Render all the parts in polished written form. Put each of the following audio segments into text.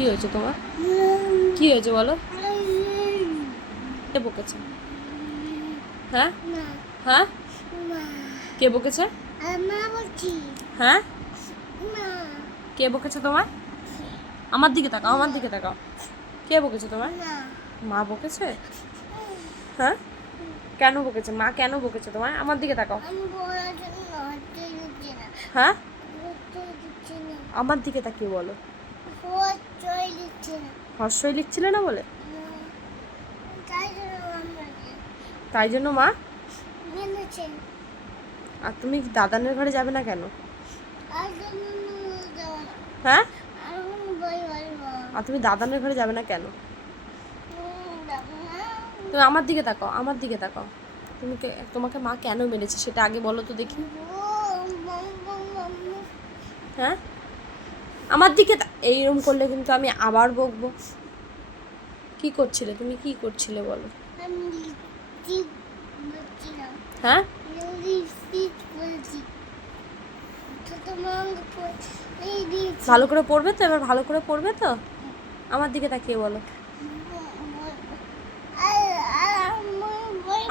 কি হয়েছে তোমার? কি হয়েছে বলো? কে বকেছে? হ্যাঁ হ্যাঁ, কে বকেছে? হ্যাঁ, কে বকেছে তোমার? আমার দিকে তাকাও, আমার দিকে তাকাও। কে বকেছে তোমার? মা বকেছে? হ্যাঁ, কেন বকেছে? মা কেন বকেছে তোমার? আমার দিকে তাকাও। হ্যাঁ, আমার দিকে তাকিয়ে বলো। হর্ষই লিখছিলে না বলে? তাই জন্য মা? আর তুমি দাদানের ঘরে যাবে না কেন? হ্যাঁ, আর তুমি দাদানের ঘরে যাবে না কেন? তুমি আমার দিকে তাকাও, আমার দিকে তাকাও। তোমাকে মা কেন মেরেছে সেটা আগে বলো তো দেখি। হ্যাঁ, আমার দিকে এইরকম করলে কিন্তু আমি আবার বকবো। কি করছিলে তুমি? কি করছিলে বলো? হ্যাঁ, ভালো করে পড়বে তো? এবার ভালো করে পড়বে তো? আমার দিকে তাকিয়ে বলো।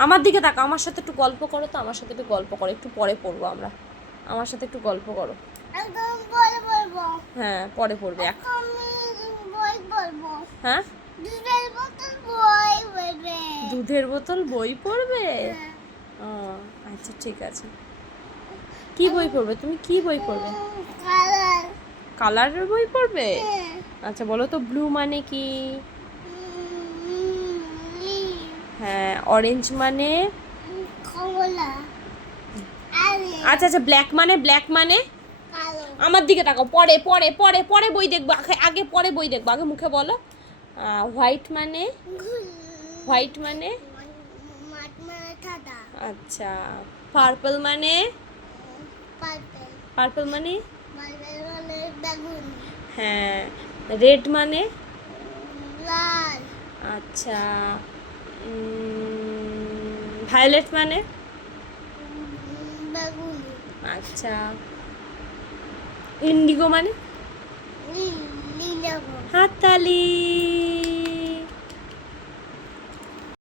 আমার দিকে তাকাও, আমার সাথে একটু গল্প করো তো, আমার সাথে একটু গল্প করো, একটু পরে পড়বো আমরা। আমার সাথে একটু গল্প করো। হ্যাঁ, পরে পড়বে। হ্যাঁ, দুধের বোতল বই পড়বে? ও আচ্ছা, ঠিক আছে। কি বই পড়বে তুমি? কি বই পড়বে? কালারের বই পড়বে? আচ্ছা, বলো তো ব্লু মানে কি? হ্যাঁ, অরেঞ্জ মানে? আচ্ছা আচ্ছা, ব্ল্যাক মানে? ব্ল্যাক মানে? আমার দিকে তাকাও। পরে পরে পরে পরে বই দেখবো, আগে পরে বই দেখবো, আগে মুখে বলো। হোয়াইট মানে? হোয়াইট মানে? আচ্ছা, পার্পল মানে? পার্পল মানে? হ্যাঁ, রেড মানে? আচ্ছা, ভায়োলেট মানে? আচ্ছা, ইন্ডিগো মানে? হাততালি।